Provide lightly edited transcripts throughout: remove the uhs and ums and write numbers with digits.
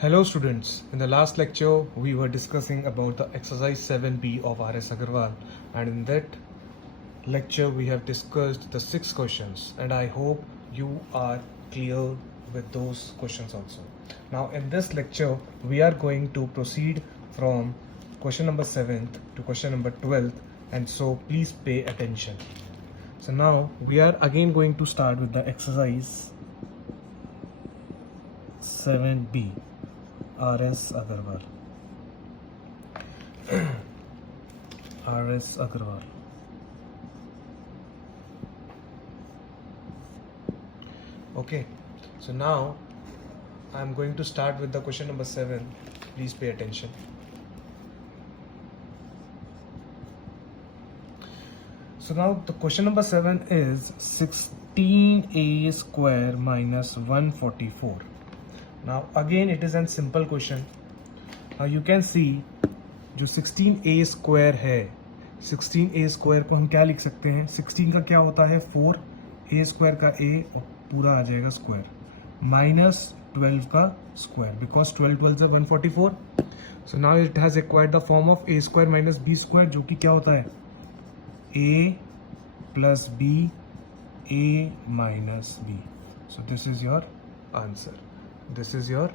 Hello students, in the last lecture we were discussing about the exercise 7b of R.S. Agarwal, and in that lecture we have discussed the 6 questions, and I hope you are clear with those questions also. Now in this lecture we are going to proceed from question number 7th to question number 12th, and so please pay attention. So now we are again going to start with the exercise 7b. R.S. Agarwal. R.S. Agarwal. Okay, so now I'm going to start with the question number 7. Please pay attention. So now the question number 7 is 16a square minus 144. Now again it is a simple question. Now you can see जो 16a square है, 16a square को हम क्या लिख सकते हैं? 16 का क्या होता है 4, a स्क्वायर का a और पूरा आ जाएगा स्क्वायर, माइनस 12 का स्क्वायर, बिकॉज 12 से 144. So now it has acquired the form of a square minus b square, जो कि क्या होता है a plus b a minus b. So this is your answer. This is your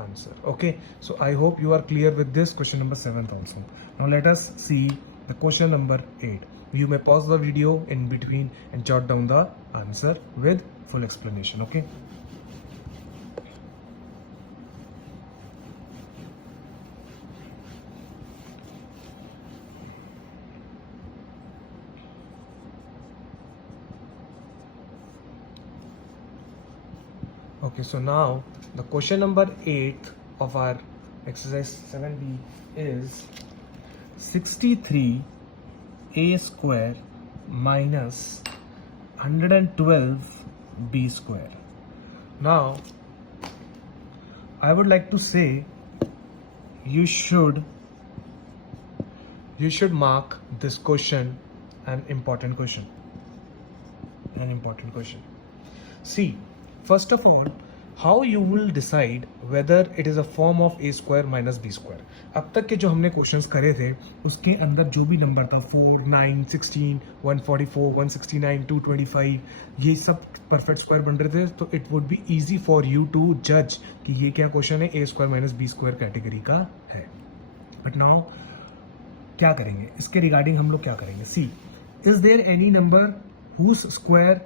answer. Okay, so I hope you are clear with this question number 7 also. Now let us see the question number 8. You may pause the video in between and jot down the answer with full explanation. Okay. Okay, so now the question number 8 of our exercise 7b is 63a square minus 112b square. Now I would like to say you should mark this question an important question. See, first of all, how you will decide whether it is a form of a square minus b square. अब तक के जो हमने questions करे थे उसके अंदर जो भी नंबर था 4, 9, 16, 144, 169, 225, ये सब परफेक्ट स्क्वायर बन रहे थे, तो it would be easy for you to जज कि ये क्या क्वेश्चन है, A square minus B square category का है. बट नाउ क्या करेंगे इसके रिगार्डिंग, हम लोग क्या करेंगे? See, is there any number whose square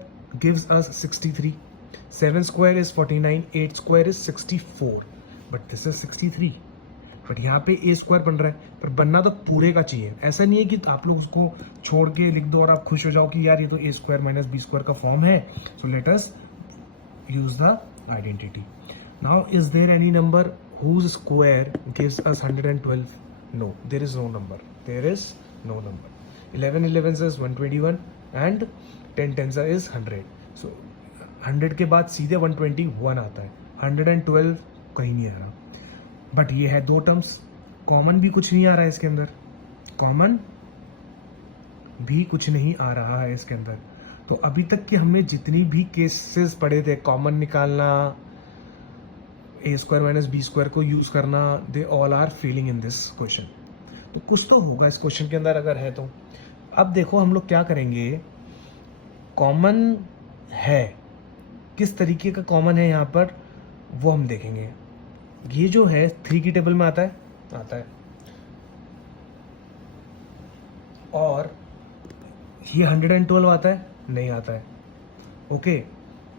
gives us 63? 7 square is 49, 8 square is 64, but this is 63. But यहाँ पे a स्क्वायर बन रहा है, पर बनना तो पूरे का चाहिए. ऐसा नहीं है कि आप लोग उसको छोड़ के लिख दो और आप खुश हो जाओ कि यार ये तो a square minus b square का फॉर्म है. So let us use the identity. Now is there any number whose square gives us 112? No, there is no number. 11 11 is 121 and 10 10 is 100. So 100 के बाद सीधे 121 आता है, 112 कहीं नहीं आ रहा. बट ये है दो टर्म्स, कॉमन भी कुछ नहीं आ रहा है इसके अंदर, कॉमन भी कुछ नहीं आ रहा है इसके अंदर. तो अभी तक के हमने जितनी भी केसेस पढ़े थे, कॉमन निकालना, A square minus B square को यूज करना, they all are failing in this question. तो कुछ तो होगा इस क्वेश्चन के अंदर अगर है तो. अब देखो हम लोग क्या करेंगे, कॉमन है, किस तरीके का कॉमन है यहाँ पर वो हम देखेंगे. ये जो है 3 की टेबल में आता है, और ये 112 आता है, नहीं आता है. ओके,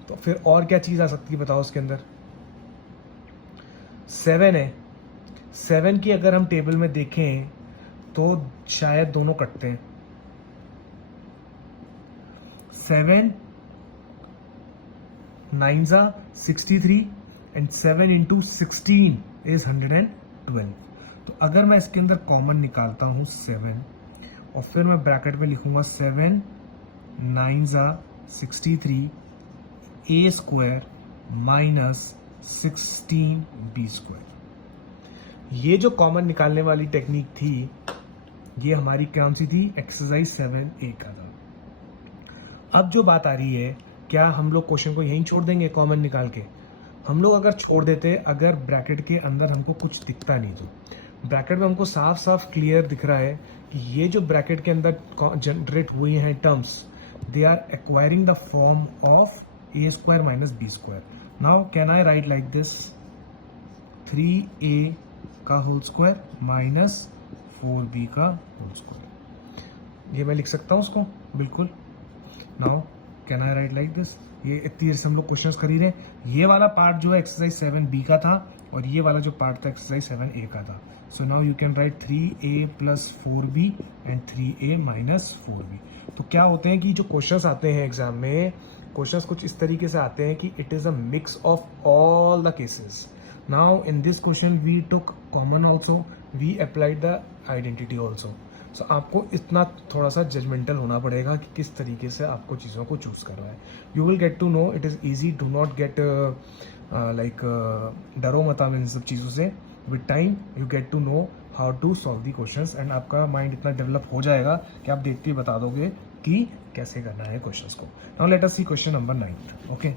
तो फिर और क्या चीज आ सकती है बताओ उसके अंदर? 7 है. 7 की अगर हम टेबल में देखें तो शायद दोनों कटते हैं. 7 9s are 63 and 7 into 16 is 112. तो अगर मैं इसके अंदर कॉमन निकालता हूँ 7 और फिर मैं ब्रैकेट में लिखूंगा 7 9s are 63 a square minus 16 b square. ये जो कॉमन निकालने वाली टेक्निक थी, ये हमारी कौन सी थी? एक्सरसाइज 7a का था. अब जो बात आ रही है, क्या हम लोग क्वेश्चन को यहीं छोड़ देंगे कॉमन निकाल के? हम लोग अगर छोड़ देते, अगर ब्रैकेट के अंदर हमको कुछ दिखता नहीं, तो ब्रैकेट में हमको साफ साफ क्लियर दिख रहा है कि ये जो ब्रैकेट के अंदर जनरेट हुई हैं terms, they are acquiring the form of A square minus B square. Now can I write like this 3a का होल स्क्वायर माइनस 4b का होल स्क्वायर. ये मैं लिख सकता हूँ उसको बिल्कुल. Now can I write like this. ये इतनी देर से हम लोग क्वेश्चंस कर ही रहे हैं. ये वाला पार्ट जो है एक्सरसाइज 7b का था और ये वाला जो पार्ट था एक्सरसाइज 7a का था. So now you can write 3a plus 4b and 3a minus 4b. तो क्या होते हैं कि जो क्वेश्चंस आते हैं एग्जाम में, क्वेश्चंस कुछ इस तरीके से आते हैं कि it is a mix of all the cases. Now in this question we took common also, we applied the identity also. So आपको इतना थोड़ा सा जजमेंटल होना पड़ेगा कि किस तरीके से आपको चीज़ों को चूज करना है. You will get to know, it is easy. Do not get like डरो मत इन सब चीज़ों से. With time you get to know how to solve the questions and आपका माइंड इतना डेवलप हो जाएगा कि आप देखते ही बता दोगे कि कैसे करना है क्वेश्चंस को. Now let us see question number 9. Okay,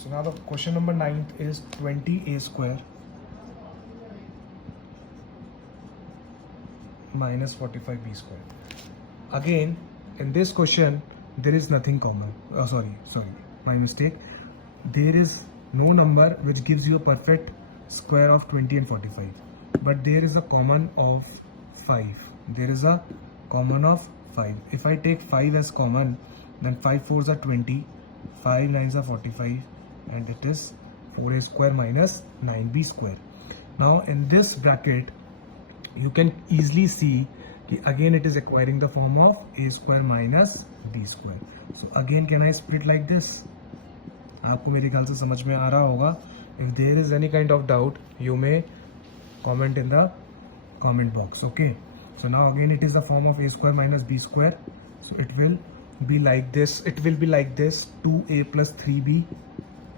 so now the question number 9 is 20a square minus 45b square. Again, in this question there is nothing common. Sorry, my mistake. There is no number which gives you a perfect square of 20 and 45, but there is a common of 5. There is a common of 5. If I take 5 as common, then 5 4s are 20, 5 9s are 45, and it is 4a square minus 9b square. Now in this bracket you can easily see कि again it is acquiring the form of a square minus b square. So again can I split like this? आपको मेरे ख्याल से समझ में आ रहा होगा. If there is any kind of doubt you may comment in the comment box. Okay, so now again it is the form of a square minus b square. So it will be like this. It will be like this 2a plus 3b.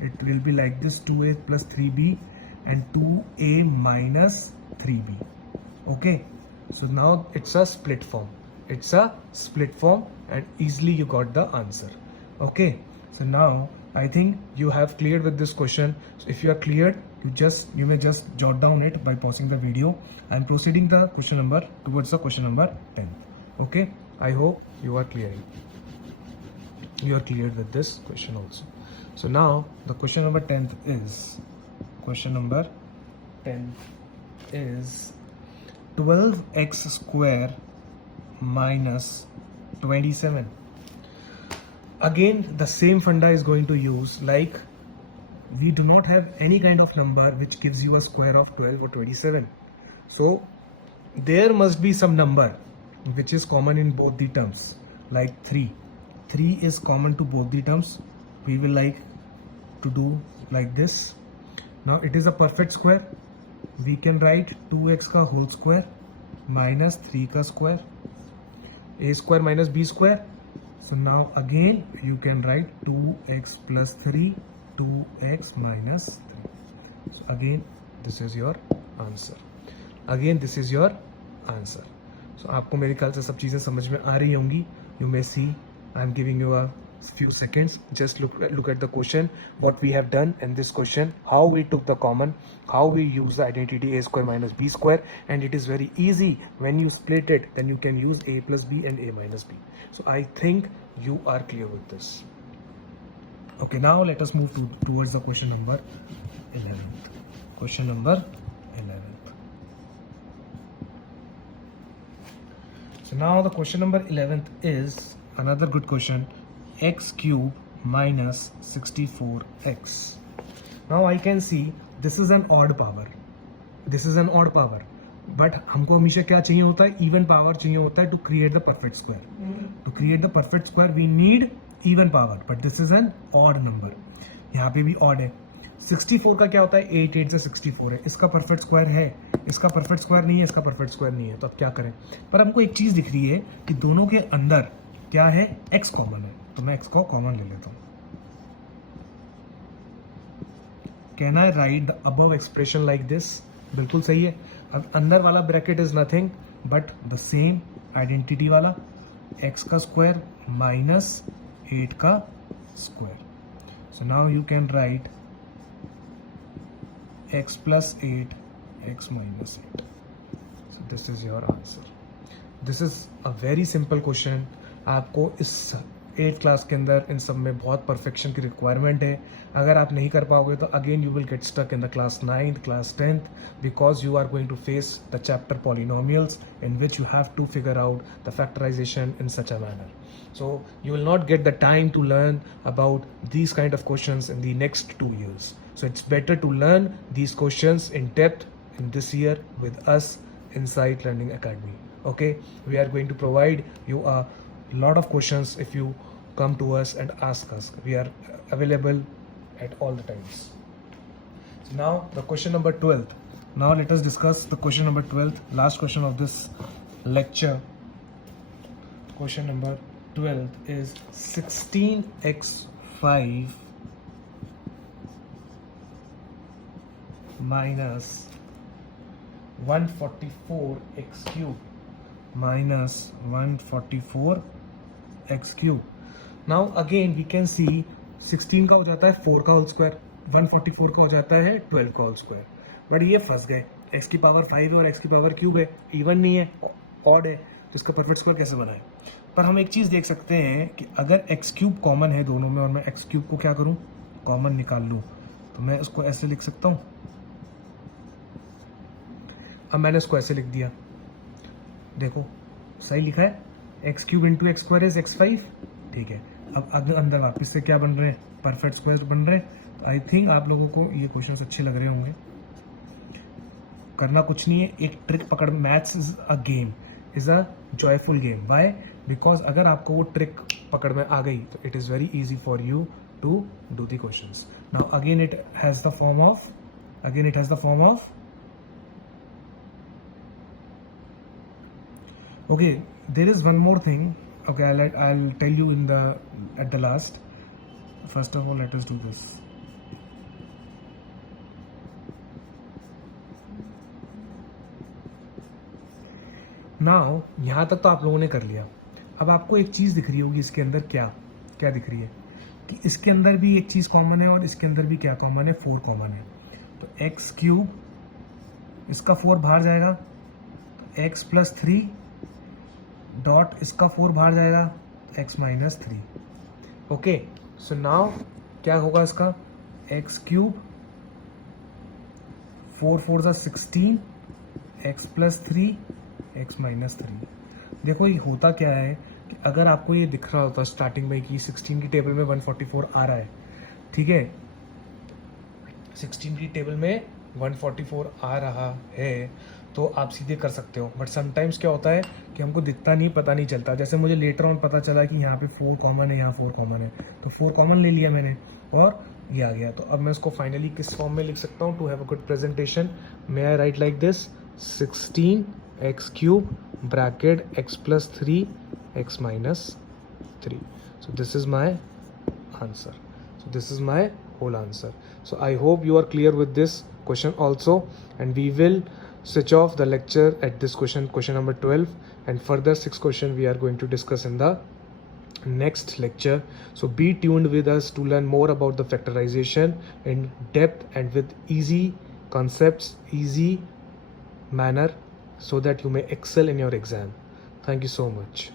It will be like this 2a plus 3b and 2a minus 3b. Okay, so now it's a split form. It's a split form and easily you got the answer. Okay, so now I think you have cleared with this question. So if you are cleared, you may just jot down it by pausing the video and proceeding the question number towards the question number 10. Okay, I hope you are cleared with this question also. So now the question number 10 is 12x square minus 27. Again the same funda is going to use, like we do not have any kind of number which gives you a square of 12 or 27. So there must be some number which is common in both the terms, like 3. 3 is common to both the terms. We will like to do like this. Now it is a perfect square. We can write 2x का whole square minus 3 का square, a square minus b square. So now again you can write 2x plus 3, 2x minus 3. So again this is your answer. So आपको मेरे ख्याल से सब चीज़ें समझ में आ रही होंगी. You may see I am giving you a few seconds. Just look at the question, what we have done in this question, how we took the common, how we use the identity a square minus b square, and it is very easy. When you split it, then you can use a plus b and a minus b. So I think you are clear with this. Okay, now let us move towards the question number 11th. Question number 11th. So now the question number 11th is another good question. X cube minus 64x. Now I can see this is an odd power. But हमको हमेशा क्या चाहिए होता है? Even power चाहिए होता है to create the perfect square. To create the perfect square we need even power. But this is an odd number. यहाँ पे भी odd है. 64 का क्या होता है? 8 8 से 64 है. इसका perfect square है, इसका perfect square नहीं है, इसका perfect square नहीं है. तो अब क्या करें? पर हमको एक चीज़ दिख रही है कि दोनों के अंदर क्या है? x कॉमन है. तो मैं x को कॉमन ले लेता हूं. Can I right the above expression like this? बिल्कुल सही है. अब अंदर वाला bracket is nothing but the same identity वाला, x का स्क्वायर माइनस 8 का square. So now you can write x plus 8, x minus 8. So this is your answer. This is a very simple question. आपको इस 8th class के अंदर इन सब में बहुत परफेक्शन की रिक्वायरमेंट है. अगर आप नहीं कर पाओगे तो again you will get stuck in the class 9th, class 10th, because you are going to face the chapter polynomials in which you have to figure out the factorization in such a manner. So you will not get the time to learn about these kind of questions in the next 2 years. So it's better to learn these questions in depth in this year with us inside Learning Academy. Okay, we are going to provide you a lot of questions if you come to us and ask us. We are available at all the times. So now the question number 12th. Now let us discuss the question number 12th, last question of this lecture. Question number 12 is 16x5 minus 144x cube minus 144x cube. Now again we can see 16 का हो जाता है 4 का whole square, 144 का हो जाता है 12 का होल स्क्वायर. बट ये फंस गए, x की पावर 5 है और x की पावर क्यूब है, इवन नहीं है, ऑड है, तो इसका परफेक्ट स्क्वायर कैसे बनाए. पर हम एक चीज़ देख सकते हैं कि अगर एक्स क्यूब कॉमन है दोनों में और मैं एक्स क्यूब को क्या करूं, कॉमन निकाल लूं, तो मैं उसको ऐसे लिख सकता हूं. अब मैंने इसको ऐसे लिख दिया, देखो सही लिखा है, x cube into x square is x5. ठीक है, अब अंदर वापस से क्या बन रहे हैं, परफेक्ट स्क्वायर बन रहे हैं. तो आई थिंक आप लोगों को ये क्वेश्चन अच्छे लग रहे होंगे. करना कुछ नहीं है, एक ट्रिक पकड़. Maths is a game, is a joyful game. Why? Because अगर आपको वो ट्रिक पकड़ में आ गई तो it is very easy for you to do the questions. Now again it has the form of okay, there is one more thing. Okay, I'll tell you at the last. First of all, let us do this. Now यहाँ तक तो आप लोगों ने कर लिया. अब आपको एक चीज़ दिख रही होगी इसके अंदर, क्या क्या दिख रही है कि इसके अंदर भी एक चीज़ कॉमन है और इसके अंदर भी क्या कॉमन है, 4 कॉमन है. तो एक्स क्यूब, इसका 4 बाहर जाएगा, तो एक्स प्लस 3 डॉट इसका 4 बाहर जाएगा, x minus 3. Okay, so now क्या होगा इसका, एक्स क्यूब 4 4 जा 16, एक्स प्लस 3, एक्स माइनस 3. देखो ये होता क्या है कि अगर आपको ये दिख रहा होता स्टार्टिंग में कि 16 की टेबल में 144 आ रहा है, ठीक है, 16 की टेबल में 144 आ रहा है, तो आप सीधे कर सकते हो. बट समटाइम्स क्या होता है कि हमको दिखता नहीं, पता नहीं चलता. जैसे मुझे लेटर ऑन पता चला कि यहाँ पे 4 कॉमन है, यहाँ 4 कॉमन है, तो 4 कॉमन ले लिया मैंने और ये आ गया. तो अब मैं इसको फाइनली किस फॉर्म में लिख सकता हूँ to have a good presentation. May I write like this, 16x cube bracket x plus 3 x minus 3. So this is my answer. So this is my whole answer. So I hope you are clear with this question also, and we will switch off the lecture at this question number 12, and further 6 question we are going to discuss in the next lecture. So be tuned with us to learn more about the factorization in depth and with easy concepts, easy manner, so that you may excel in your exam. Thank you so much.